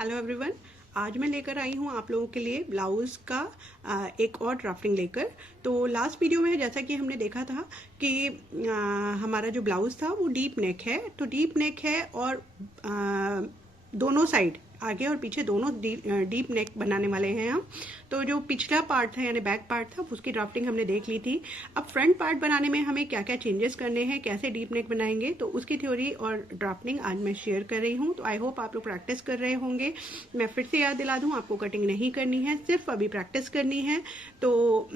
Hello everyone. आज मैं लेकर आई हूँ आप लोगों के लिए ब्लाउज़ का एक और ड्राफ्टिंग लेकर। तो लास्ट वीडियो में जैसा कि हमने देखा था कि हमारा जो ब्लाउज़ था वो डीप नेक है। तो डीप नेक है और दोनों साइड आगे और पीछे दोनों डीप नेक बनाने वाले हैं हम। तो जो पिछला पार्ट था यानी बैक पार्ट था उसकी ड्राफ्टिंग हमने देख ली थी। अब फ्रंट पार्ट बनाने में हमें क्या क्या चेंजेस करने हैं, कैसे डीप नेक बनाएंगे, तो उसकी थ्योरी और ड्राफ्टिंग आज मैं शेयर कर रही हूँ। तो आई होप आप लोग प्रैक्टिस कर रहे होंगे। मैं फिर से याद दिला दूँ, आपको कटिंग नहीं करनी है, सिर्फ अभी प्रैक्टिस करनी है। तो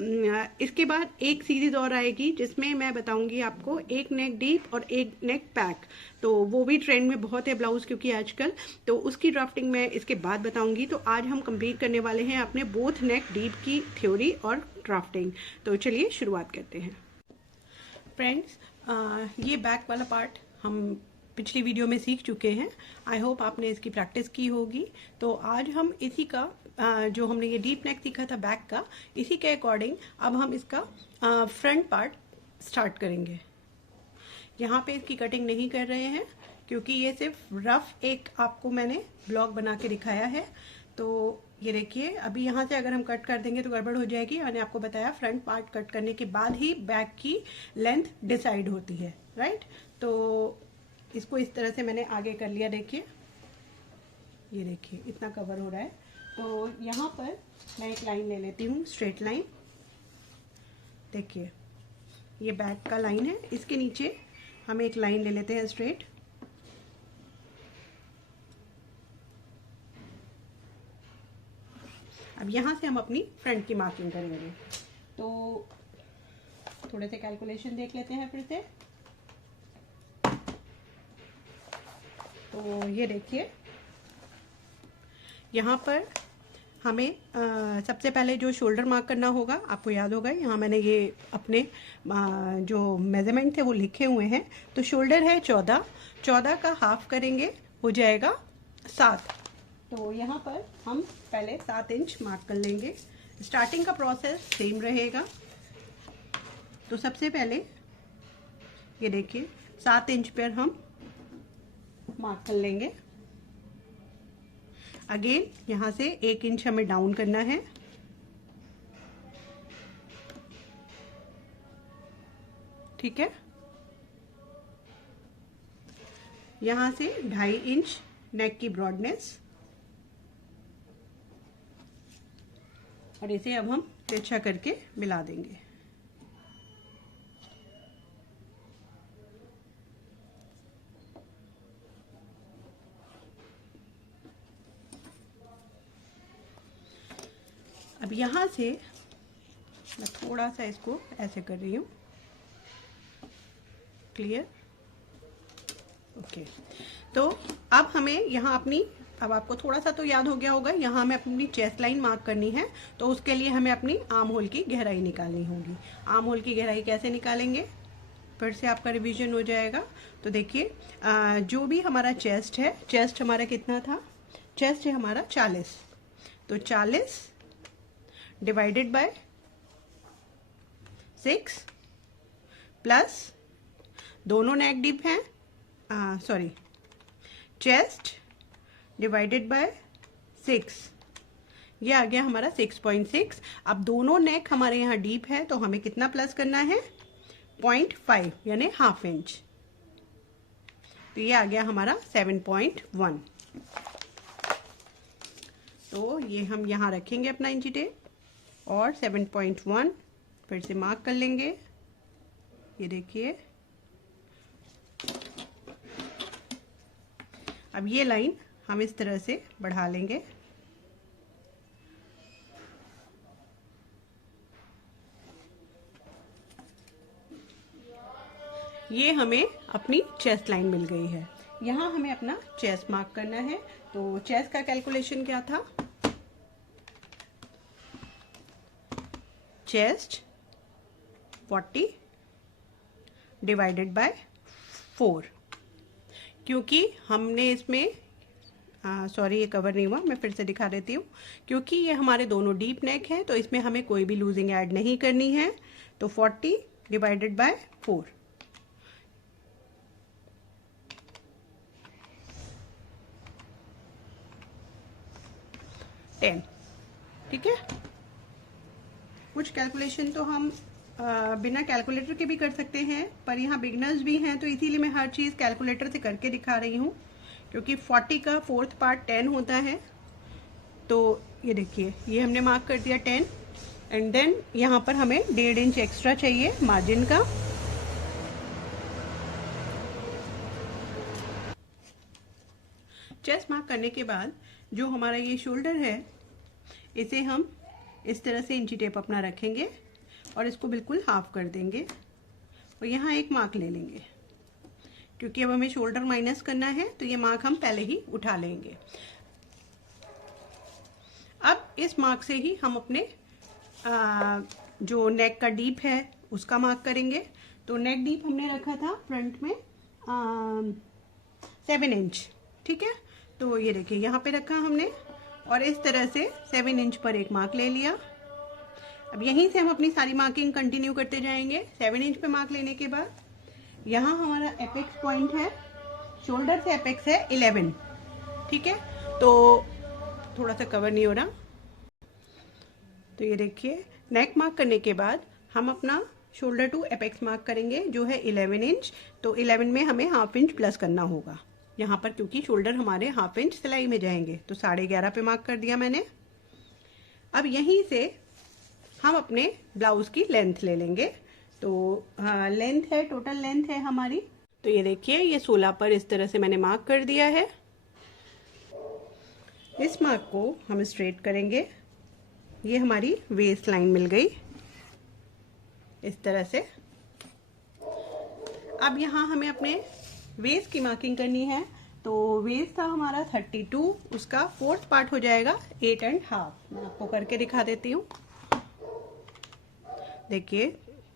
इसके बाद एक सीरीज और आएगी जिसमें मैं बताऊंगी आपको एक नेक डीप और एक नेक बैक। तो वो भी ट्रेंड में बहुत है ब्लाउज क्योंकि आजकल, तो उसकी ड्राफ्टिंग मैं इसके बाद बताऊंगी। तो आज हम कंप्लीट करने वाले हैं अपने बोथ नेक डीप की थ्योरी और ड्राफ्टिंग। तो चलिए शुरुआत करते हैं फ्रेंड्स। ये बैक वाला पार्ट हम पिछली वीडियो में सीख चुके हैं। आई होप आपने इसकी प्रैक्टिस की होगी। तो आज हम इसी का जो हमने ये डीप नेक सीखा था बैक का, इसी के अकॉर्डिंग अब हम इसका फ्रंट पार्ट स्टार्ट करेंगे। यहाँ पे इसकी कटिंग नहीं कर रहे हैं क्योंकि ये सिर्फ रफ एक आपको मैंने ब्लॉक बना के दिखाया है। तो ये देखिए, अभी यहाँ से अगर हम कट कर देंगे तो गड़बड़ हो जाएगी। मैंने आपको बताया फ्रंट पार्ट कट करने के बाद ही बैक की लेंथ डिसाइड होती है, राइट। तो इसको इस तरह से मैंने आगे कर लिया। देखिए, ये देखिए इतना कवर हो रहा है। तो यहाँ पर मैं एक लाइन ले लेती हूँ, स्ट्रेट लाइन। देखिए ये बैक का लाइन है, इसके नीचे हम एक लाइन ले लेते हैं स्ट्रेट। अब यहाँ से हम अपनी फ्रंट की मार्किंग करेंगे। तो थोड़े से कैलकुलेशन देख लेते हैं फिर से। तो ये देखिए, यहाँ पर हमें सबसे पहले जो शोल्डर मार्क करना होगा, आपको याद होगा यहाँ मैंने ये अपने जो मेजरमेंट थे वो लिखे हुए हैं। तो शोल्डर है 14 का हाफ करेंगे, हो जाएगा 7। तो यहाँ पर हम पहले 7 इंच मार्क कर लेंगे। स्टार्टिंग का प्रोसेस सेम रहेगा। तो सबसे पहले ये देखिए 7 इंच पर हम मार्क कर लेंगे। अगेन यहाँ से 1 इंच हमें डाउन करना है। ठीक है, यहाँ से 2.5 इंच नेक की ब्रॉडनेस, और इसे अब हम तिरछा करके मिला देंगे। अब यहाँ से मैं थोड़ा सा इसको ऐसे कर रही हूँ, क्लियर, ओके। तो अब हमें यहाँ अपनी, अब आपको थोड़ा सा तो याद हो गया होगा, यहाँ हमें अपनी चेस्ट लाइन मार्क करनी है। तो उसके लिए हमें अपनी आर्म होल की गहराई निकालनी होगी। आर्म होल की गहराई कैसे निकालेंगे, फिर से आपका रिवीजन हो जाएगा। तो देखिए, जो भी हमारा चेस्ट है, चेस्ट हमारा कितना था, चेस्ट है हमारा 40। तो 40 डिवाइडेड बाय 6 प्लस दोनों नेक डीप हैं, सॉरी, चेस्ट डिवाइडेड बाय 6, ये आ गया हमारा 6.6। अब दोनों नेक हमारे यहाँ डीप है तो हमें कितना प्लस करना है, 0.5 यानी हाफ इंच। तो ये आ गया हमारा 7.1। तो ये हम यहाँ रखेंगे अपना इंची टेप और 7.1 फिर से मार्क कर लेंगे। ये देखिए, अब ये लाइन हम इस तरह से बढ़ा लेंगे। ये हमें अपनी चेस्ट लाइन मिल गई है। यहाँ हमें अपना चेस्ट मार्क करना है। तो चेस्ट का कैलकुलेशन क्या था, चेस्ट 40 डिवाइडेड बाय 4। क्योंकि हमने इसमें सॉरी ये कवर नहीं हुआ, मैं फिर से दिखा देती हूँ। क्योंकि ये हमारे दोनों डीप नेक हैं तो इसमें हमें कोई भी लूजिंग ऐड नहीं करनी है। तो 40 डिवाइडेड बाय 4। 10। ठीक है, कुछ कैलकुलेशन तो हम बिना कैलकुलेटर के भी कर सकते हैं, पर यहाँ बिगनर्स भी हैं तो इसीलिए मैं हर चीज़ कैलकुलेटर से करके दिखा रही हूँ, क्योंकि 40 का फोर्थ पार्ट 10 होता है। तो ये देखिए, ये हमने मार्क कर दिया 10, एंड देन यहाँ पर हमें 1.5 इंच एक्स्ट्रा चाहिए मार्जिन का। चेस्ट मार्क करने के बाद जो हमारा ये शोल्डर है, इसे हम इस तरह से इंची टेप अपना रखेंगे और इसको बिल्कुल हाफ कर देंगे और यहाँ एक मार्क ले लेंगे, क्योंकि अब हमें शोल्डर माइनस करना है तो ये मार्क हम पहले ही उठा लेंगे। अब इस मार्क से ही हम अपने जो नेक का डीप है उसका मार्क करेंगे। तो नेक डीप हमने रखा था फ्रंट में 7 इंच। ठीक है, तो ये देखिए यहाँ पे रखा हमने और इस तरह से 7 इंच पर एक मार्क ले लिया। अब यहीं से हम अपनी सारी मार्किंग कंटिन्यू करते जाएंगे। 7 इंच पे मार्क लेने के बाद यहाँ हमारा एपेक्स पॉइंट है, शोल्डर से एपेक्स है 11। ठीक है, तो थोड़ा सा कवर नहीं हो रहा। तो ये देखिए, नेक मार्क करने के बाद हम अपना शोल्डर टू एपेक्स मार्क करेंगे जो है 11 इंच। तो 11 में हमें हाफ इंच प्लस करना होगा यहाँ पर, क्योंकि शोल्डर हमारे हाफ इंच सिलाई में जाएंगे। तो 11.5 पे मार्क कर दिया मैंने। अब यहीं से हम अपने ब्लाउज की लेंथ ले लेंगे। तो लेंथ है, टोटल लेंथ है हमारी, तो ये देखिए ये 16 पर इस तरह से मैंने मार्क कर दिया है। इस मार्क को हम स्ट्रेट करेंगे। ये हमारी वेस्ट लाइन मिल गई इस तरह से। अब यहाँ हमें अपने वेस्ट की मार्किंग करनी है। तो वेस्ट था हमारा 32, उसका फोर्थ पार्ट हो जाएगा 8.5। मैं आपको करके दिखा देती हूँ। देखिए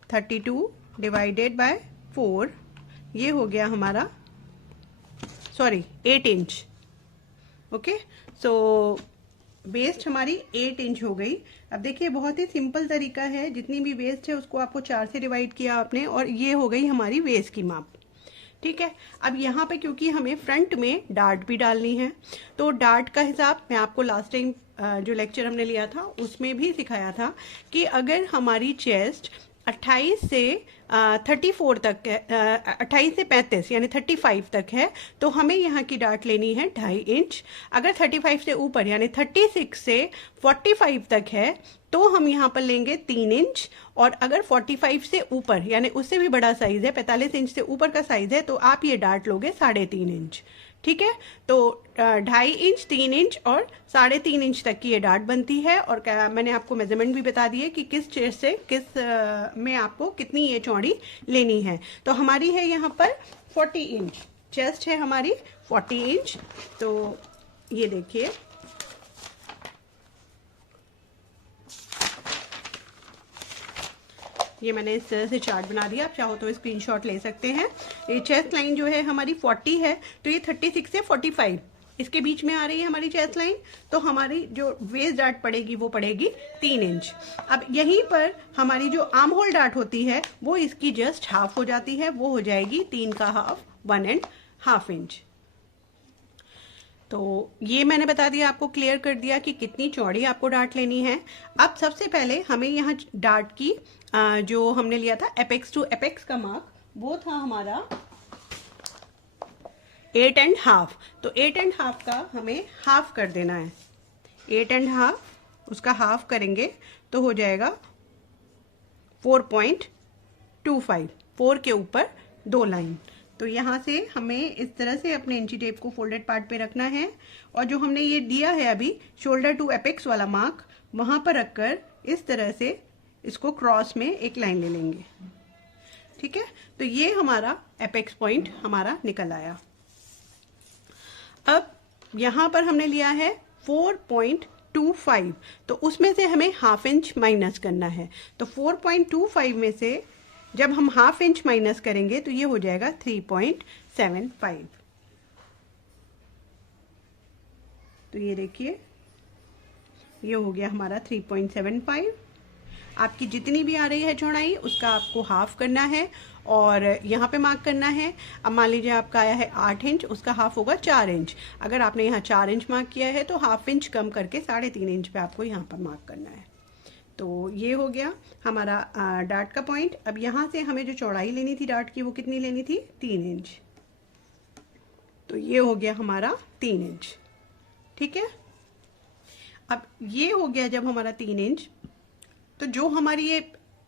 32 डिवाइडेड बाय 4, ये हो गया हमारा 8 इंच। ओके, सो वेस्ट हमारी 8 इंच हो गई। अब देखिए बहुत ही सिंपल तरीका है, जितनी भी वेस्ट है उसको आपको 4 से डिवाइड किया आपने और ये हो गई हमारी वेस्ट की माप। ठीक है, अब यहाँ पे क्योंकि हमें फ्रंट में डार्ट भी डालनी है, तो डार्ट का हिसाब मैं आपको लास्ट टाइम जो लेक्चर हमने लिया था उसमें भी सिखाया था कि अगर हमारी चेस्ट 28 से 34 तक है, 28 से 35 यानी 35 तक है, तो हमें यहाँ की डार्ट लेनी है 2.5 इंच। अगर 35 से ऊपर यानी 36 से 45 तक है तो हम यहाँ पर लेंगे 3 इंच। और अगर 45 से ऊपर यानी उससे भी बड़ा साइज है, 45 इंच से ऊपर का साइज है, तो आप ये डार्ट लोगे 3.5 इंच। ठीक है, तो 2.5 इंच, 3 इंच और 3.5 इंच तक की ये डार्ट बनती है। और मैंने आपको मेजरमेंट भी बता दिए कि किस चेस्ट से किस में आपको कितनी ये चौड़ी लेनी है। तो हमारी है यहाँ पर 40 इंच, चेस्ट है हमारी 40 इंच। तो ये देखिए ये मैंने इस तरह से चार्ट बना दिया, आप चाहो तो स्क्रीनशॉट ले सकते हैं। ये चेस्ट लाइन जो है हमारी 40 है, तो ये 36 से 45 इसके बीच में आ रही है हमारी चेस्ट लाइन। तो हमारी जो वेस्ट डार्ट पड़ेगी वो पड़ेगी 3 इंच। अब यहीं पर हमारी जो आर्म होल डार्ट होती है वो इसकी जस्ट हाफ हो जाती है, वो हो जाएगी 3 का हाफ, 1.5 इंच। तो ये मैंने बता दिया आपको, क्लियर कर दिया कि कितनी चौड़ी आपको डार्ट लेनी है। अब सबसे पहले हमें यहाँ डार्ट की जो हमने लिया था एपेक्स टू एपेक्स का मार्क, वो था हमारा 8.5। तो 8.5 का हमें हाफ कर देना है। 8.5 उसका हाफ करेंगे तो हो जाएगा 4.25, 4 के ऊपर 2 लाइन। तो यहाँ से हमें इस तरह से अपने इंची टेप को फोल्डेड पार्ट पे रखना है और जो हमने ये दिया है अभी शोल्डर टू एपेक्स वाला मार्क, वहां पर रखकर इस तरह से इसको क्रॉस में एक लाइन ले लेंगे। ठीक है, तो ये हमारा एपेक्स पॉइंट हमारा निकल आया। अब यहाँ पर हमने लिया है 4.25, तो उसमें से हमें हाफ इंच माइनस करना है। तो 4.25 में से जब हम हाफ इंच माइनस करेंगे तो ये हो जाएगा 3.75। तो ये देखिए ये हो गया हमारा 3.75। आपकी जितनी भी आ रही है चौड़ाई उसका आपको हाफ करना है और यहाँ पे मार्क करना है। अब मान लीजिए आपका आया है 8 इंच, उसका हाफ होगा 4 इंच। अगर आपने यहाँ 4 इंच मार्क किया है तो हाफ इंच कम करके 3.5 इंच पे आपको यहाँ पर मार्क करना है। तो ये हो गया हमारा डार्ट का पॉइंट। अब यहाँ से हमें जो चौड़ाई लेनी थी डार्ट की वो कितनी लेनी थी, 3 इंच। तो ये हो गया हमारा 3 इंच, ठीक है। अब ये हो गया जब हमारा 3 इंच, तो जो हमारी ये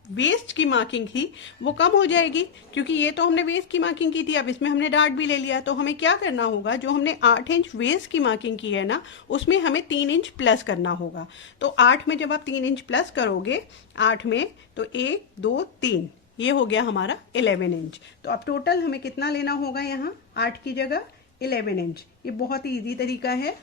वेस्ट की मार्किंग थी वो कम हो जाएगी, क्योंकि ये तो हमने वेस्ट की मार्किंग की थी। अब इसमें हमने डार्ट भी ले लिया, तो हमें क्या करना होगा, जो हमने 8 इंच वेस्ट की मार्किंग की है ना, उसमें हमें 3 इंच प्लस करना होगा। तो 8 में जब आप 3 इंच प्लस करोगे, 8 में तो 1 2 3, ये हो गया हमारा 11 इंच। तो अब टोटल हमें कितना लेना होगा यहाँ, 8 की जगह 11 इंच। ये बहुत ही ईजी तरीका है,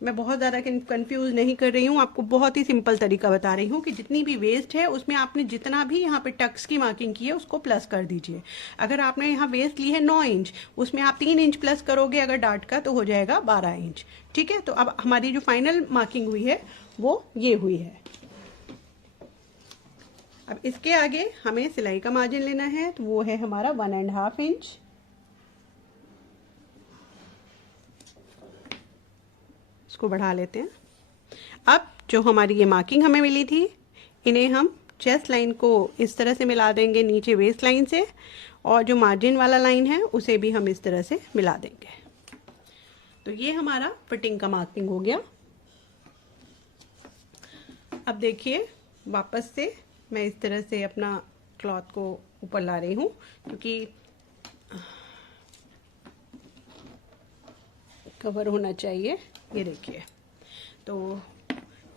मैं बहुत ज़्यादा कंफ्यूज नहीं कर रही हूँ, आपको बहुत ही सिंपल तरीका बता रही हूँ कि जितनी भी वेस्ट है उसमें आपने जितना भी यहाँ पे टक्स की मार्किंग की है उसको प्लस कर दीजिए। अगर आपने यहाँ वेस्ट ली है 9 इंच, उसमें आप 3 इंच प्लस करोगे अगर डार्ट का, तो हो जाएगा 12 इंच, ठीक है। तो अब हमारी जो फाइनल मार्किंग हुई है वो ये हुई है। अब इसके आगे हमें सिलाई का मार्जिन लेना है, तो वो है हमारा 1.5 इंच। इसको बढ़ा लेते हैं। अब जो हमारी ये मार्किंग हमें मिली थी, इन्हें हम चेस्ट लाइन को इस तरह से मिला देंगे नीचे वेस्ट लाइन से, और जो मार्जिन वाला लाइन है उसे भी हम इस तरह से मिला देंगे। तो ये हमारा फिटिंग का मार्किंग हो गया। अब देखिए वापस से मैं इस तरह से अपना क्लॉथ को ऊपर ला रही हूँ, क्योंकि कवर होना चाहिए। ये देखिए, तो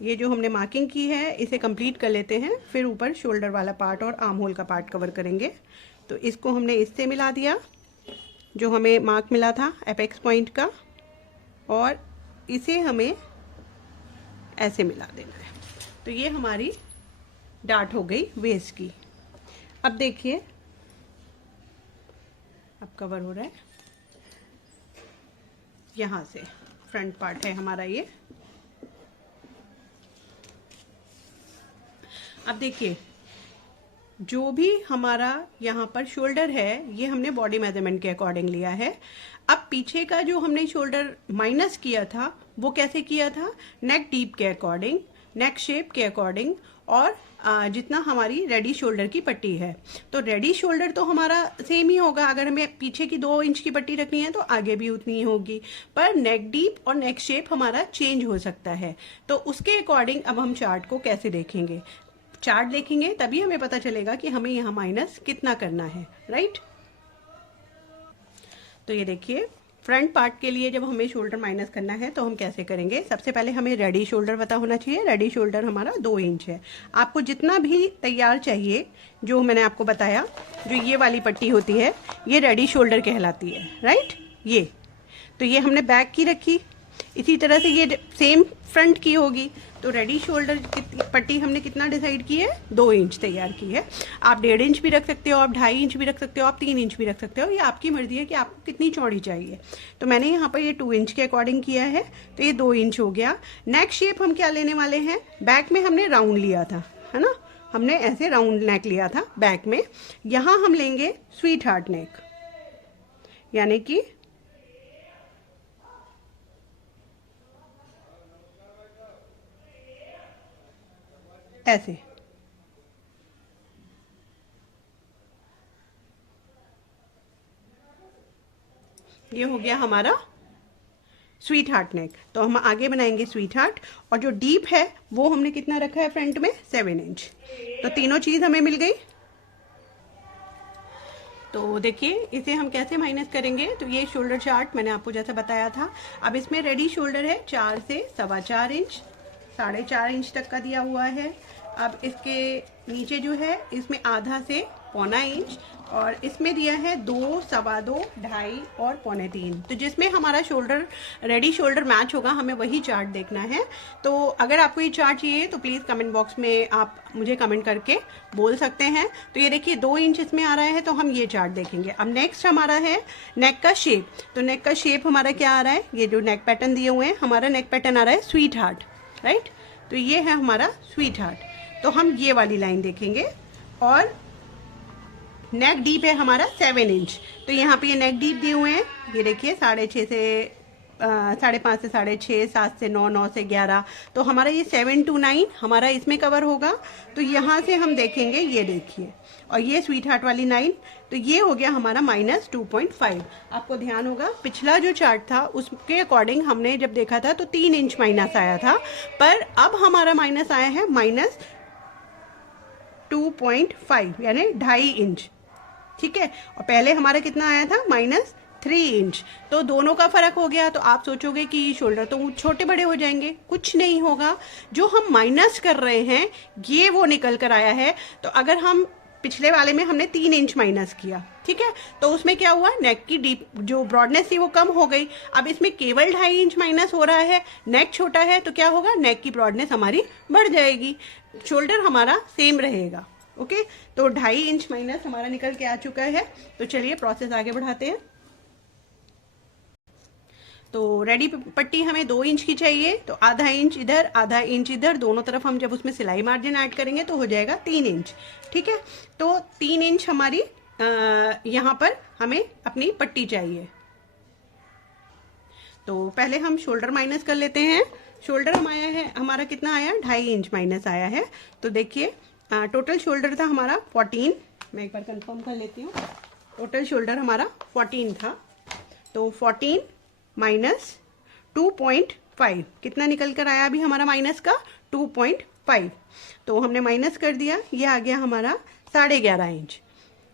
ये जो हमने मार्किंग की है इसे कंप्लीट कर लेते हैं, फिर ऊपर शोल्डर वाला पार्ट और आर्म होल का पार्ट कवर करेंगे। तो इसको हमने इससे मिला दिया जो हमें मार्क मिला था एपेक्स पॉइंट का, और इसे हमें ऐसे मिला देना है। तो ये हमारी डार्ट हो गई वेस्ट की। अब देखिए, अब कवर हो रहा है, यहाँ से फ्रंट पार्ट है हमारा ये। अब देखिए, जो भी हमारा यहाँ पर शोल्डर है ये हमने बॉडी मेजरमेंट के अकॉर्डिंग लिया है। अब पीछे का जो हमने शोल्डर माइनस किया था वो कैसे किया था, नेक डीप के अकॉर्डिंग, नेक शेप के अकॉर्डिंग, और जितना हमारी रेडी शोल्डर की पट्टी है। तो रेडी शोल्डर तो हमारा सेम ही होगा, अगर हमें पीछे की 2 इंच की पट्टी रखनी है तो आगे भी उतनी ही होगी, पर नेक डीप और नेक शेप हमारा चेंज हो सकता है। तो उसके अकॉर्डिंग अब हम चार्ट को कैसे देखेंगे, चार्ट देखेंगे तभी हमें पता चलेगा कि हमें यहाँ माइनस कितना करना है, राइट। तो ये देखिए, फ्रंट पार्ट के लिए जब हमें शोल्डर माइनस करना है तो हम कैसे करेंगे, सबसे पहले हमें रेडी शोल्डर पता होना चाहिए। रेडी शोल्डर हमारा 2 इंच है। आपको जितना भी तैयार चाहिए, जो मैंने आपको बताया, जो ये वाली पट्टी होती है ये रेडी शोल्डर कहलाती है, राइट। ये तो ये हमने बैक की रखी, इसी तरह से ये सेम फ्रंट की होगी। तो रेडी शोल्डर पट्टी हमने कितना डिसाइड की है, 2 इंच तैयार की है। आप 1.5 इंच भी रख सकते हो, आप 2.5 इंच भी रख सकते हो, आप 3 इंच भी रख सकते हो, ये आपकी मर्जी है कि आपको कितनी चौड़ी चाहिए। तो मैंने यहाँ पर ये 2 इंच के अकॉर्डिंग किया है, तो ये 2 इंच हो गया। नेक शेप हम क्या लेने वाले हैं, बैक में हमने राउंड लिया था, है ना, हमने ऐसे राउंड नेक लिया था बैक में। यहाँ हम लेंगे स्वीट हार्ट नेक, यानी कि ऐसे। ये हो गया हमारा स्वीट हार्ट नेक। तो हम आगे बनाएंगे स्वीट हार्ट, और जो डीप है वो हमने कितना रखा है फ्रंट में, 7 इंच। तो तीनों चीज हमें मिल गई। तो देखिए इसे हम कैसे माइनस करेंगे, तो ये शोल्डर चार्ट मैंने आपको जैसा बताया था। अब इसमें रेडी शोल्डर है 4 से 4.25 इंच, 4.5 इंच तक का दिया हुआ है। अब इसके नीचे जो है इसमें आधा से 1.25 इंच, और इसमें दिया है 2, 2.25, 2.5 और 3.25। तो जिसमें हमारा शोल्डर रेडी शोल्डर मैच होगा हमें वही चार्ट देखना है। तो अगर आपको ये चार्ट चाहिए तो प्लीज़ कमेंट बॉक्स में आप मुझे कमेंट करके बोल सकते हैं। तो ये देखिए 2 इंच इसमें आ रहा है, तो हम ये चार्ट देखेंगे। अब नेक्स्ट हमारा है नेक का शेप। तो नेक का शेप हमारा क्या आ रहा है, ये जो नेक पैटर्न दिए हुए हैं, हमारा नेक पैटर्न आ रहा है स्वीट हार्ट, राइट। तो ये है हमारा स्वीट हार्ट। तो हम ये वाली लाइन देखेंगे। और नेक डीप है हमारा 7 इंच, तो यहाँ पे ये नेक डीप दिए हुए हैं, ये देखिए 6.5 से 5.5 से 6.5, 7 से 9, 9 से 11, तो हमारा ये 7 to 9 हमारा इसमें कवर होगा। तो यहाँ से हम देखेंगे, ये देखिए, और ये स्वीट हार्ट वाली 9, तो ये हो गया हमारा -2.5। आपको ध्यान होगा पिछला जो चार्ट था उसके अकॉर्डिंग हमने जब देखा था तो 3 इंच माइनस आया था, पर अब हमारा माइनस आया है -2.5 यानी 2.5 इंच। ठीक है, और पहले हमारा कितना आया था -3 इंच, तो दोनों का फर्क हो गया। तो आप सोचोगे कि शोल्डर तो छोटे बड़े हो जाएंगे, कुछ नहीं होगा, जो हम माइनस कर रहे हैं ये वो निकल कर आया है। तो अगर हम पिछले वाले में हमने 3 इंच माइनस किया, ठीक है, तो उसमें क्या हुआ, नेक की डीप जो ब्रॉडनेस थी वो कम हो गई। अब इसमें केवल 2.5 इंच माइनस हो रहा है, नेक छोटा है, तो क्या होगा, नेक की ब्रॉडनेस हमारी बढ़ जाएगी, शोल्डर हमारा सेम रहेगा। ओके, तो 2.5 इंच माइनस हमारा निकल के आ चुका है। तो चलिए प्रोसेस आगे बढ़ाते हैं। तो रेडी पट्टी हमें 2 इंच की चाहिए, तो आधा इंच इधर आधा इंच इधर, दोनों तरफ हम जब उसमें सिलाई मार्जिन ऐड करेंगे तो हो जाएगा 3 इंच। ठीक है, तो 3 इंच हमारी यहाँ पर हमें अपनी पट्टी चाहिए। तो पहले हम शोल्डर माइनस कर लेते हैं। शोल्डर हमारा कितना आया, 2.5 इंच माइनस आया है। तो देखिए टोटल शोल्डर था हमारा 14, मैं एक बार कंफर्म कर लेती हूँ, टोटल शोल्डर हमारा 14 था। तो 14 माइनस 2.5 कितना निकल कर आया अभी हमारा माइनस का, 2.5। तो हमने माइनस कर दिया, ये आ गया हमारा 11.5 इंच।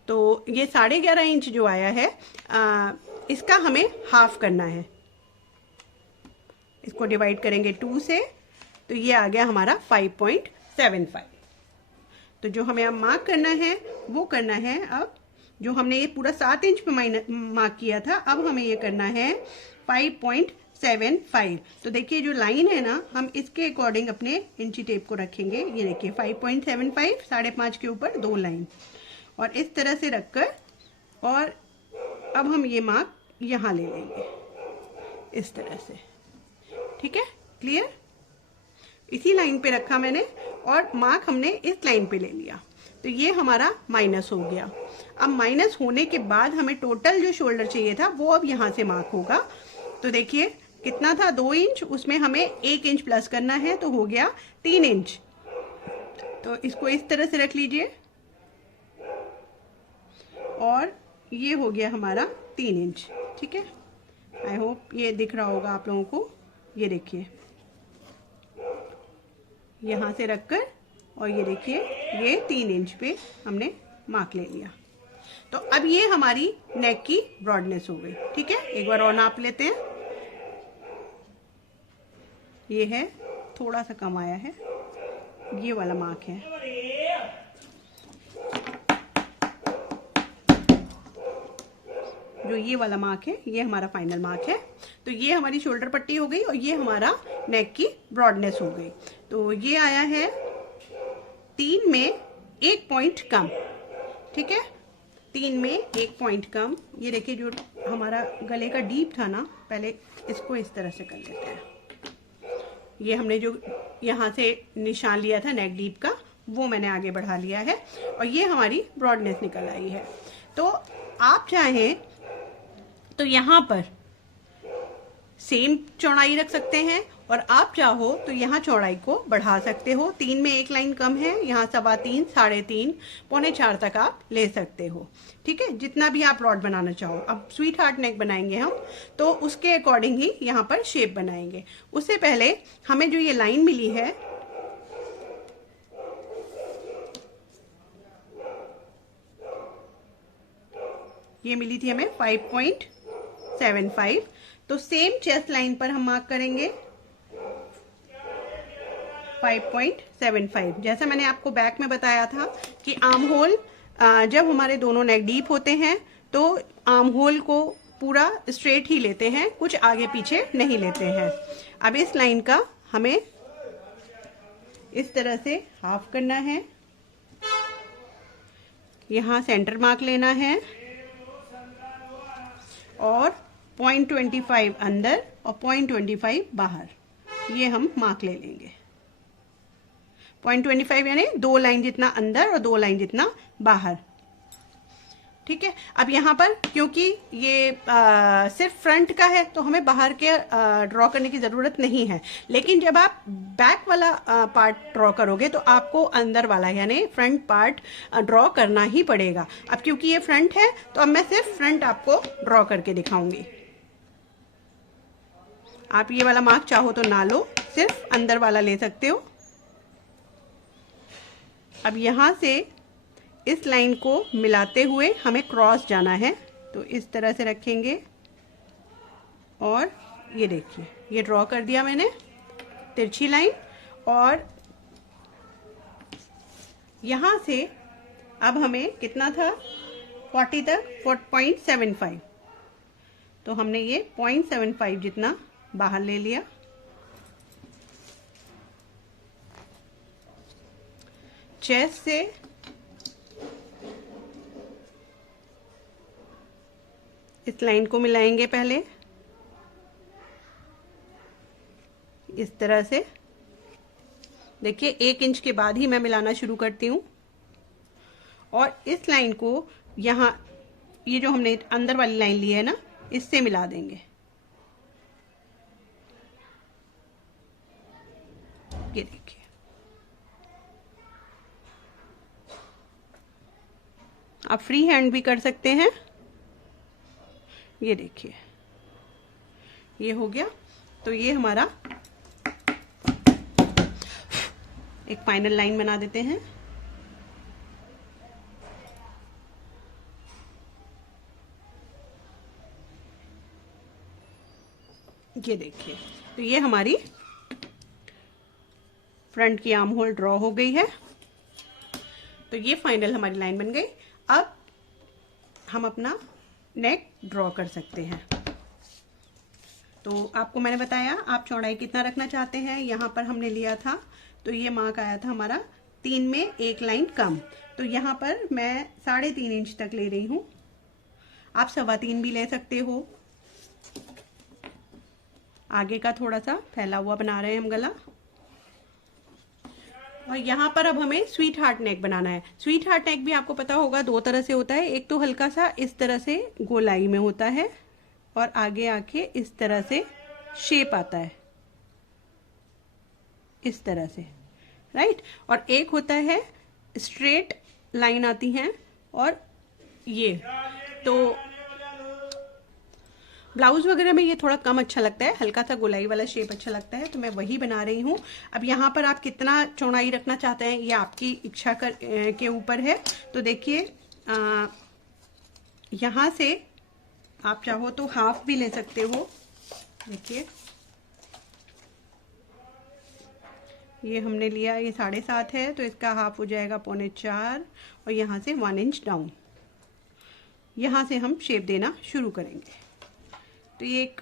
तो ये 11.5 इंच जो आया है इसका हमें हाफ करना है, इसको डिवाइड करेंगे 2 से, तो ये आ गया हमारा 5.75। तो जो हमें अब मार्क करना है वो करना है, अब जो हमने ये पूरा 7 इंच पे मार्क किया था, अब हमें ये करना है 5.75। तो देखिए जो लाइन है ना, हम इसके अकॉर्डिंग अपने इंची टेप को रखेंगे। ये देखिए 5.75, 5.5 के ऊपर 2 लाइन, और इस तरह से रखकर, और अब हम ये मार्क यहाँ ले लेंगे इस तरह से। ठीक है, क्लियर, इसी लाइन पे रखा मैंने, और मार्क हमने इस लाइन पे ले लिया। तो ये हमारा माइनस हो गया। अब माइनस होने के बाद हमें टोटल जो शोल्डर चाहिए था वो अब यहाँ से मार्क होगा। तो देखिए कितना था, 2 इंच, उसमें हमें 1 इंच प्लस करना है, तो हो गया 3 इंच। तो इसको इस तरह से रख लीजिए, और ये हो गया हमारा 3 इंच। ठीक है, आई होप ये दिख रहा होगा आप लोगों को। ये देखिए यहाँ से रखकर, और ये देखिए ये 3 इंच पे हमने मार्क ले लिया। तो अब ये हमारी नेक की ब्रॉडनेस हो गई। ठीक है, एक बार और नाप लेते हैं। ये है, थोड़ा सा कम आया है, ये वाला मार्क है। जो ये वाला मार्क है ये हमारा फाइनल मार्क है। तो ये हमारी शोल्डर पट्टी हो गई, और ये हमारा नेक की ब्रॉडनेस हो गई। तो ये आया है 3 में 1 पॉइंट कम। ठीक है, 3 में 1 पॉइंट कम। ये देखिए जो हमारा गले का डीप था ना, पहले इसको इस तरह से कर लेते हैं। ये हमने जो यहाँ से निशान लिया था नेक डीप का, वो मैंने आगे बढ़ा लिया है, और ये हमारी ब्रॉडनेस निकल आई है। तो आप चाहें तो यहाँ पर सेम चौड़ाई रख सकते हैं, और आप चाहो तो यहाँ चौड़ाई को बढ़ा सकते हो। 3 में 1 लाइन कम है, यहाँ 3.25, 3.5, 3.25 तक आप ले सकते हो। ठीक है, जितना भी आप रॉड बनाना चाहो। अब स्वीट हार्ट नेक बनाएंगे हम, तो उसके अकॉर्डिंग ही यहाँ पर शेप बनाएंगे। उससे पहले हमें जो ये लाइन मिली है, ये मिली थी हमें 5.75, तो सेम चेस्ट लाइन पर हम मार्क करेंगे 5.75। जैसा मैंने आपको बैक में बताया था कि आर्म होल, जब हमारे दोनों नेक डीप होते हैं तो आर्म होल को पूरा स्ट्रेट ही लेते हैं, कुछ आगे पीछे नहीं लेते हैं। अब इस लाइन का हमें इस तरह से हाफ करना है, यहाँ सेंटर मार्क लेना है, और 0.25 अंदर और 0.25 बाहर, ये हम मार्क ले लेंगे। 0.25 यानी 2 लाइन जितना अंदर और 2 लाइन जितना बाहर। ठीक है, अब यहाँ पर क्योंकि ये सिर्फ फ्रंट का है तो हमें बाहर के ड्रॉ करने की ज़रूरत नहीं है, लेकिन जब आप बैक वाला पार्ट ड्रॉ करोगे तो आपको अंदर वाला यानी फ्रंट पार्ट ड्रॉ करना ही पड़ेगा। अब क्योंकि ये फ्रंट है तो अब मैं सिर्फ फ्रंट आपको ड्रॉ करके दिखाऊंगी। आप ये वाला मार्क चाहो तो ना लो, सिर्फ अंदर वाला ले सकते हो। अब यहाँ से इस लाइन को मिलाते हुए हमें क्रॉस जाना है, तो इस तरह से रखेंगे और ये देखिए ये ड्रॉ कर दिया मैंने तिरछी लाइन। और यहाँ से अब हमें कितना था 40 तक 0.75, तो हमने ये 0.75 जितना बाहर ले लिया। चेस्ट से इस लाइन को मिलाएंगे पहले इस तरह से। देखिए 1 इंच के बाद ही मैं मिलाना शुरू करती हूँ और इस लाइन को यहाँ ये जो हमने अंदर वाली लाइन ली है ना, इससे मिला देंगे। ये देखिए आप फ्री हैंड भी कर सकते हैं। ये देखिए ये हो गया। तो ये हमारा एक फाइनल लाइन बना देते हैं। ये देखिए तो ये हमारी फ्रंट की आर्म होल ड्रॉ हो गई है। तो ये फाइनल हमारी लाइन बन गई। अब हम अपना नेक ड्रॉ कर सकते हैं। तो आपको मैंने बताया आप चौड़ाई कितना रखना चाहते हैं। यहाँ पर हमने लिया था तो ये मार्क आया था हमारा 3 में 1 लाइन कम, तो यहाँ पर मैं 3.5 इंच तक ले रही हूँ। आप 3.25 भी ले सकते हो। आगे का थोड़ा सा फैला हुआ बना रहे हैं हम गला। और यहाँ पर अब हमें स्वीट हार्ट नेक बनाना है। स्वीट हार्ट नेक भी आपको पता होगा 2 तरह से होता है। एक तो हल्का सा इस तरह से गोलाई में होता है और आगे आके इस तरह से शेप आता है इस तरह से, राइट। और एक होता है स्ट्रेट लाइन आती हैं और ये तो ब्लाउज वगैरह में ये थोड़ा कम अच्छा लगता है, हल्का सा गोलाई वाला शेप अच्छा लगता है, तो मैं वही बना रही हूँ। अब यहाँ पर आप कितना चौड़ाई रखना चाहते हैं ये आपकी इच्छा के ऊपर है। तो देखिए यहाँ से आप चाहो तो हाफ भी ले सकते हो। देखिए ये हमने लिया, ये 7.5 है तो इसका हाफ हो जाएगा 3.25 और यहाँ से 1 इंच डाउन। यहाँ से हम शेप देना शुरू करेंगे। तो ये एक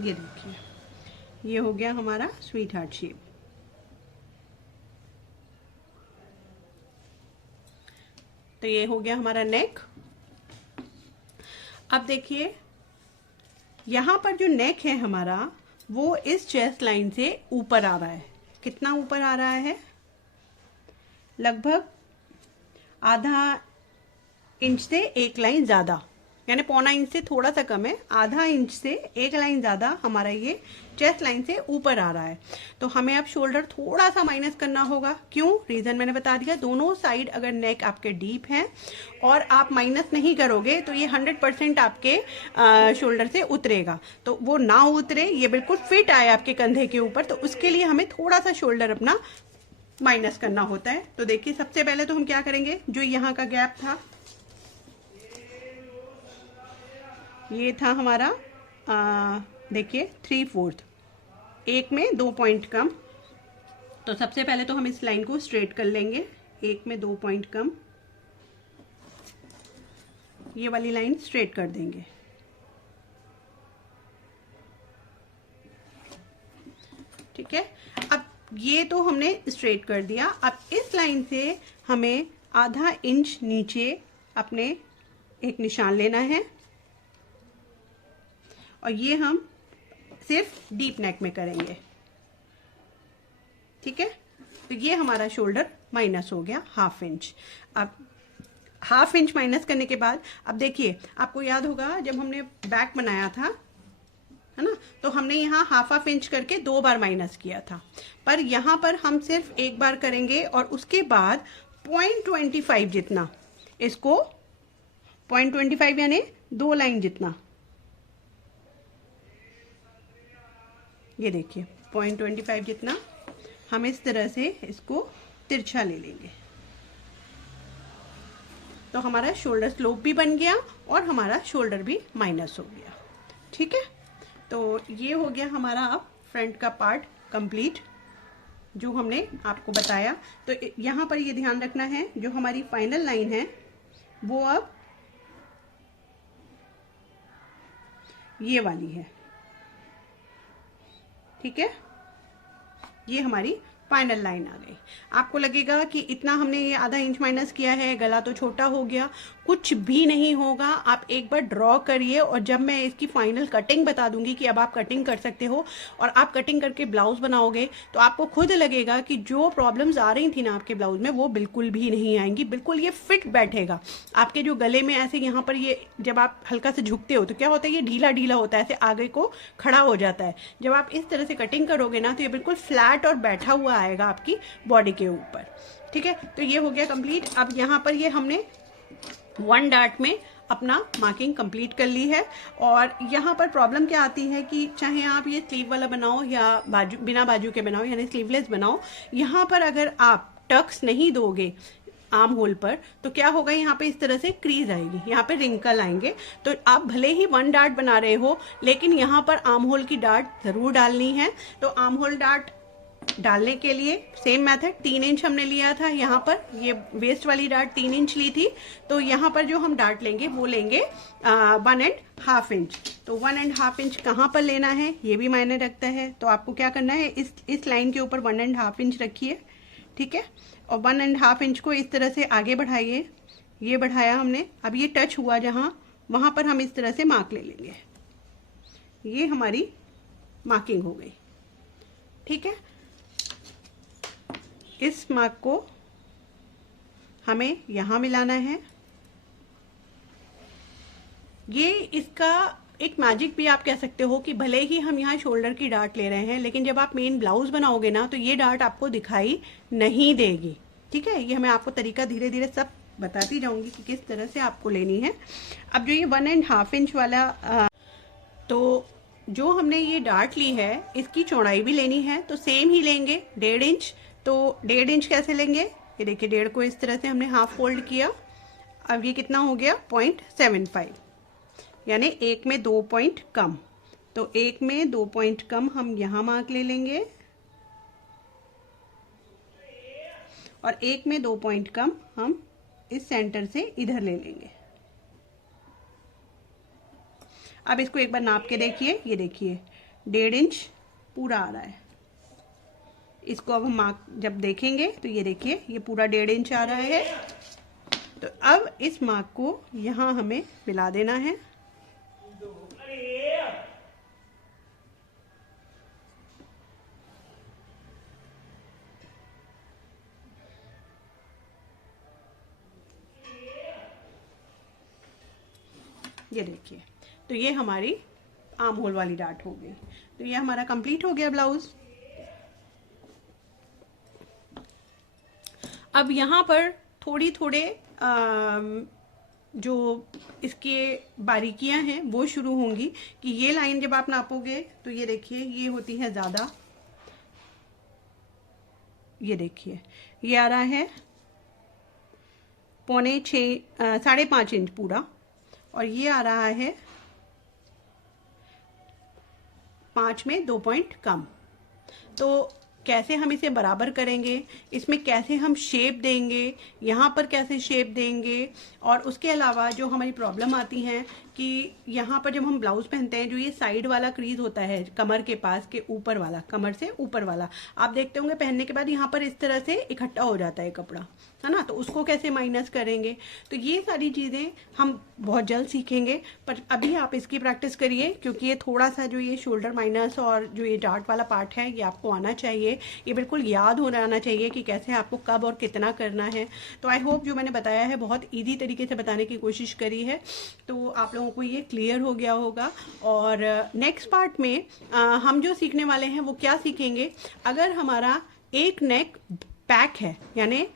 ये देखिए ये हो गया हमारा स्वीट हार्ट शेप। तो ये हो गया हमारा नेक। अब देखिए यहाँ पर जो नेक है हमारा वो इस चेस्ट लाइन से ऊपर आ रहा है। कितना ऊपर आ रहा है? लगभग ½ इंच से 1 लाइन ज़्यादा, यानी 0.25 इंच से थोड़ा सा कम है। ½ इंच से 1 लाइन ज़्यादा हमारा ये चेस्ट लाइन से ऊपर आ रहा है। तो हमें अब शोल्डर थोड़ा सा माइनस करना होगा। क्यों? रीज़न मैंने बता दिया। दोनों साइड अगर नेक आपके डीप हैं और आप माइनस नहीं करोगे तो ये 100% आपके शोल्डर से उतरेगा। तो वो ना उतरे, ये बिल्कुल फिट आए आपके कंधे के ऊपर, तो उसके लिए हमें थोड़ा सा शोल्डर अपना माइनस करना होता है। तो देखिए सबसे पहले तो हम क्या करेंगे, जो यहाँ का गैप था ये था हमारा देखिए 3/4, 1 में 2 पॉइंट कम। तो सबसे पहले तो हम इस लाइन को स्ट्रेट कर लेंगे। 1 में 2 पॉइंट कम, ये वाली लाइन स्ट्रेट कर देंगे। ठीक है। अब ये तो हमने स्ट्रेट कर दिया। अब इस लाइन से हमें आधा इंच नीचे अपने एक निशान लेना है और ये हम सिर्फ डीप नेक में करेंगे, ठीक है। तो ये हमारा शोल्डर माइनस हो गया ½ इंच। अब ½ इंच माइनस करने के बाद अब देखिए, आपको याद होगा जब हमने बैक बनाया था, है ना, तो हमने यहाँ ½ इंच करके 2 बार माइनस किया था, पर यहाँ पर हम सिर्फ एक बार करेंगे और उसके बाद 0.25 जितना, इसको 0.25 यानी 2 लाइन जितना, ये देखिए 0.25 जितना हम इस तरह से इसको तिरछा ले लेंगे। तो हमारा शोल्डर स्लोप भी बन गया और हमारा शोल्डर भी माइनस हो गया, ठीक है। तो ये हो गया हमारा अब फ्रंट का पार्ट कंप्लीट, जो हमने आपको बताया। तो यहाँ पर ये ध्यान रखना है, जो हमारी फाइनल लाइन है वो अब ये वाली है, ठीक है। ये हमारी फाइनल लाइन आ गई। आपको लगेगा कि इतना हमने ये आधा इंच माइनस किया है, गला तो छोटा हो गया, कुछ भी नहीं होगा। आप एक बार ड्रॉ करिए और जब मैं इसकी फाइनल कटिंग बता दूंगी कि अब आप कटिंग कर सकते हो और आप कटिंग करके ब्लाउज बनाओगे, तो आपको खुद लगेगा कि जो प्रॉब्लम्स आ रही थी ना आपके ब्लाउज में, वो बिल्कुल भी नहीं आएंगी। बिल्कुल ये फिट बैठेगा आपके जो गले में। ऐसे यहाँ पर ये जब आप हल्का से झुकते हो तो क्या होता है, ये ढीला ढीला होता है, ऐसे आगे को खड़ा हो जाता है। जब आप इस तरह से कटिंग करोगे ना, तो ये बिल्कुल फ्लैट और बैठा हुआ आएगा आपकी बॉडी के ऊपर, ठीक है। तो ये हो गया कंप्लीट। अब यहाँ पर ये हमने 1 डार्ट में अपना मार्किंग कंप्लीट कर ली है। और यहाँ पर प्रॉब्लम क्या आती है कि चाहे आप ये स्लीव वाला बनाओ या बाजू बिना बाजू के बनाओ, यानी स्लीवलेस बनाओ, यहाँ पर अगर आप टक्स नहीं दोगे आर्म होल पर, तो क्या होगा, यहाँ पे इस तरह से क्रीज आएगी, यहाँ पे रिंकल आएंगे। तो आप भले ही 1 डार्ट बना रहे हो, लेकिन यहाँ पर आर्म होल की डार्ट जरूर डालनी है। तो आर्म होल डार्ट डालने के लिए सेम मेथड, 3 इंच हमने लिया था, यहाँ पर ये वेस्ट वाली डार्ट 3 इंच ली थी, तो यहाँ पर जो हम डार्ट लेंगे वो लेंगे 1.5 इंच। तो 1.5 इंच कहाँ पर लेना है ये भी मायने रखता है। तो आपको क्या करना है, इस लाइन के ऊपर 1.5 इंच रखिए, ठीक है, और 1.5 इंच को इस तरह से आगे बढ़ाइए। ये बढ़ाया हमने, अब ये टच हुआ जहाँ, वहाँ पर हम इस तरह से मार्क ले लेंगे। ये हमारी मार्किंग हो गई, ठीक है। इस मार्क को हमें यहाँ मिलाना है। ये इसका एक मैजिक भी आप कह सकते हो कि भले ही हम यहाँ शोल्डर की डार्ट ले रहे हैं, लेकिन जब आप मेन ब्लाउज बनाओगे ना, तो ये डार्ट आपको दिखाई नहीं देगी, ठीक है। ये मैं आपको तरीका धीरे धीरे सब बताती जाऊंगी कि किस तरह से आपको लेनी है। अब जो ये 1.5 इंच वाला तो जो हमने ये डार्ट ली है, इसकी चौड़ाई भी लेनी है, तो सेम ही लेंगे 1.5 इंच। तो 1.5 इंच कैसे लेंगे, ये देखिए 1.5 को इस तरह से हमने हाफ फोल्ड किया। अब ये कितना हो गया, 0.75, यानी 1 में 2 पॉइंट कम। तो 1 में 2 पॉइंट कम हम यहाँ मार्क ले लेंगे और 1 में 2 पॉइंट कम हम इस सेंटर से इधर ले लेंगे। अब इसको एक बार नाप के देखिए, ये देखिए 1.5 इंच पूरा आ रहा है। इसको अब हम मार्क जब देखेंगे तो ये देखिए ये पूरा 1.5 इंच आ रहा है। तो अब इस मार्क को यहाँ हमें मिला देना है। ये देखिए, तो ये हमारी आर्म होल वाली डार्ट हो गई। तो ये हमारा कंप्लीट हो गया ब्लाउज। अब यहाँ पर थोड़े जो इसके बारीकियां हैं वो शुरू होंगी कि ये लाइन जब आप नापोगे तो ये देखिए ये होती है ज़्यादा। ये देखिए ये आ रहा है 5.5 इंच पूरा, और ये आ रहा है 5 में 2 पॉइंट कम। तो कैसे हम इसे बराबर करेंगे, इसमें कैसे हम शेप देंगे, यहाँ पर कैसे शेप देंगे, और उसके अलावा जो हमारी प्रॉब्लम आती हैं कि यहाँ पर जब हम ब्लाउज पहनते हैं, जो ये साइड वाला क्रीज होता है कमर के पास के ऊपर वाला, कमर से ऊपर वाला, आप देखते होंगे पहनने के बाद यहाँ पर इस तरह से इकट्ठा हो जाता है कपड़ा, है ना। तो उसको कैसे माइनस करेंगे, तो ये सारी चीज़ें हम बहुत जल्द सीखेंगे। पर अभी आप इसकी प्रैक्टिस करिए, क्योंकि ये थोड़ा सा जो ये शोल्डर माइनस और जो ये डार्ट वाला पार्ट है ये आपको आना चाहिए, ये बिल्कुल याद हो जाना चाहिए कि कैसे आपको कब और कितना करना है। तो आई होप जो मैंने बताया है बहुत ईजी तरीके से बताने की कोशिश करी है, तो आप लोगों को ये क्लियर हो गया होगा। और नेक्स्ट पार्ट में हम जो सीखने वाले हैं वो क्या सीखेंगे, अगर हमारा एक नेक पैक है, यानी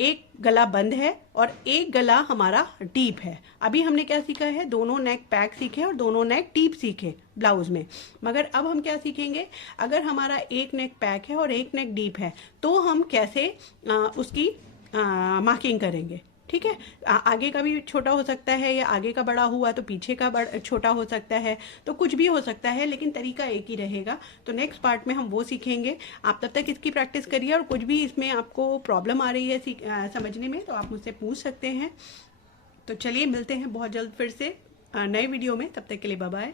एक गला बंद है और एक गला हमारा डीप है। अभी हमने क्या सीखा है, दोनों नेक पैक सीखे और दोनों नेक डीप सीखे ब्लाउज में। मगर अब हम क्या सीखेंगे, अगर हमारा एक नेक पैक है और एक नेक डीप है तो हम कैसे उसकी मार्किंग करेंगे। ठीक है, आगे का भी छोटा हो सकता है, या आगे का बड़ा हुआ तो पीछे का छोटा हो सकता है, तो कुछ भी हो सकता है, लेकिन तरीका एक ही रहेगा। तो नेक्स्ट पार्ट में हम वो सीखेंगे। आप तब तक इसकी प्रैक्टिस करिए, और कुछ भी इसमें आपको प्रॉब्लम आ रही है समझने में तो आप मुझसे पूछ सकते हैं। तो चलिए मिलते हैं बहुत जल्द फिर से नए वीडियो में, तब तक के लिए बाय बाय।